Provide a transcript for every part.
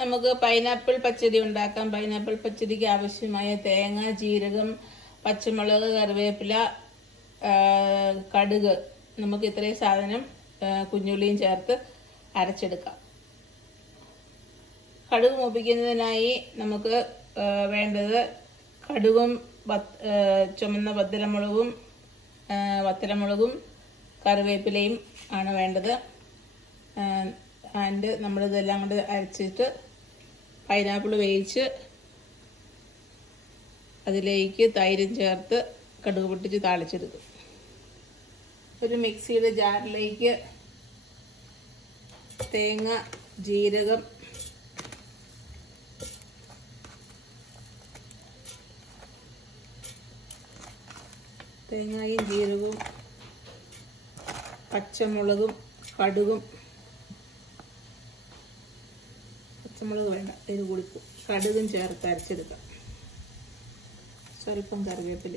നമുക്ക് പൈനാപ്പിൾ പച്ചടി ഉണ്ടാക്കാം. പൈനാപ്പിൾ പച്ചടിക്ക് ആവശ്യമായ തേങ്ങ, ജീരകം, പച്ചമുളക്, കറിവേപ്പില, കടുക്, നമുക്ക് ഇത്രയും സാധനം കുഞ്ഞുള്ളിയും ചേർത്ത് അരച്ചെടുക്കാം. കടുക് മൂപ്പിക്കുന്നതിനായി നമുക്ക് വേണ്ടത് കടുകും ചുമന്ന വത്തലമുളകും കറിവേപ്പിലയും ആണ് വേണ്ടത്. നമ്മളിതെല്ലാം കൊണ്ട് അരച്ചിട്ട് പൈനാപ്പിൾ വേവിച്ച് അതിലേക്ക് തൈരും ചേർത്ത് കടുക് പൊട്ടിച്ച് താളിച്ചെടുക്കും. ഒരു മിക്സിയുടെ ജാറിലേക്ക് തേങ്ങ, ജീരകം, തേങ്ങയും ജീരകവും പച്ചമുളകും കടുകും, പച്ചമുളക് വേണ്ട, ഇത് കൂടിപ്പോ, കടുകും ചേർത്ത് അരച്ചെടുക്കാം. സ്വല്പം കറിവേപ്പില.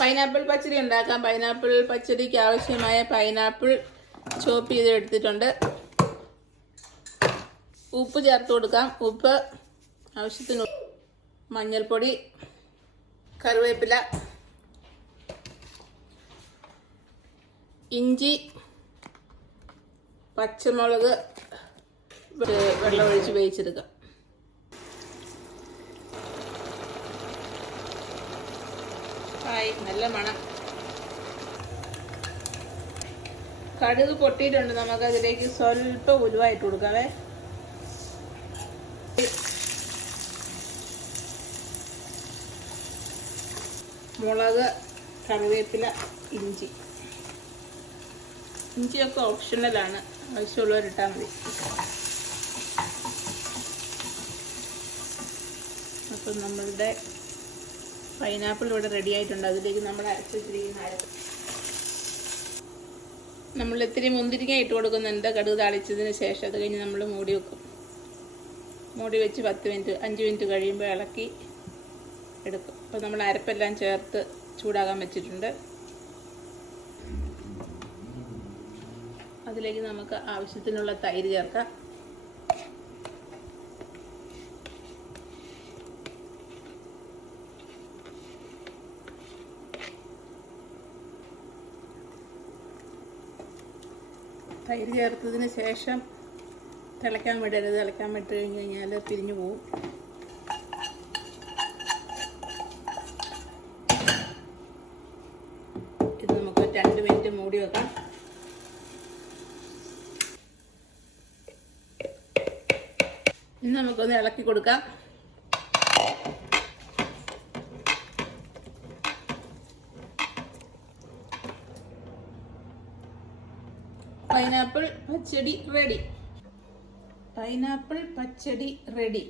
പൈനാപ്പിൾ പച്ചടി ഉണ്ടാക്കാം. പൈനാപ്പിൾ പച്ചടിക്ക് ആവശ്യമായ പൈനാപ്പിൾ ചോപ്പ് ചെയ്ത് എടുത്തിട്ടുണ്ട്. ഉപ്പ് ചേർത്ത് കൊടുക്കാം. ഉപ്പ് ആവശ്യത്തിന്, മഞ്ഞൾപ്പൊടി, കറിവേപ്പില, ഇഞ്ചി, പച്ചമുളക് വെള്ളം ഒഴിച്ച് വേവിച്ചെടുക്കാം. നല്ല മണം. കടുക് പൊട്ടിയിട്ടുണ്ട്. നമുക്ക് അതിലേക്ക് സ്വല്പം ഉലുവായിട്ട് കൊടുക്കാവേ. മുളക്, കറിവേപ്പില, ഇഞ്ചിയൊക്കെ ഓപ്ഷണലാണ്, ആവശ്യമുള്ളവരിട്ടാൽ മതി. അപ്പം നമ്മളുടെ പൈനാപ്പിൾ ഇവിടെ റെഡി ആയിട്ടുണ്ട്. അതിലേക്ക് നമ്മൾ നമ്മൾ ഇത്തിരി മുന്തിരിങ്ങ ഇട്ട് കൊടുക്കുന്നുണ്ട് കടുക് താളിച്ചതിന് ശേഷം. അത് കഴിഞ്ഞ് നമ്മൾ മൂടി വെക്കും. മൂടി വെച്ച് 5 മിനിറ്റ് കഴിയുമ്പോൾ ഇളക്കി എടുക്കും. അപ്പോൾ നമ്മൾ അരപ്പെല്ലാം ചേർത്ത് ചൂടാകാൻ വെച്ചിട്ടുണ്ട്. അതിലേക്ക് നമുക്ക് ആവശ്യത്തിനുള്ള തൈര് ചേർക്കാം. തൈര് ചേർത്തതിന് ശേഷം തിളയ്ക്കാൻ വിടരുത്. തിളയ്ക്കാൻ വിട്ട് കഴിഞ്ഞാൽ പിരിഞ്ഞു പോകും. ഇത് നമുക്ക് 2 മിനിറ്റ് മൂടി വെക്കാം. ഇനി നമുക്കൊന്ന് ഇളക്കി കൊടുക്കാം. പൈനാപ്പിൾ പച്ചടി റെഡി.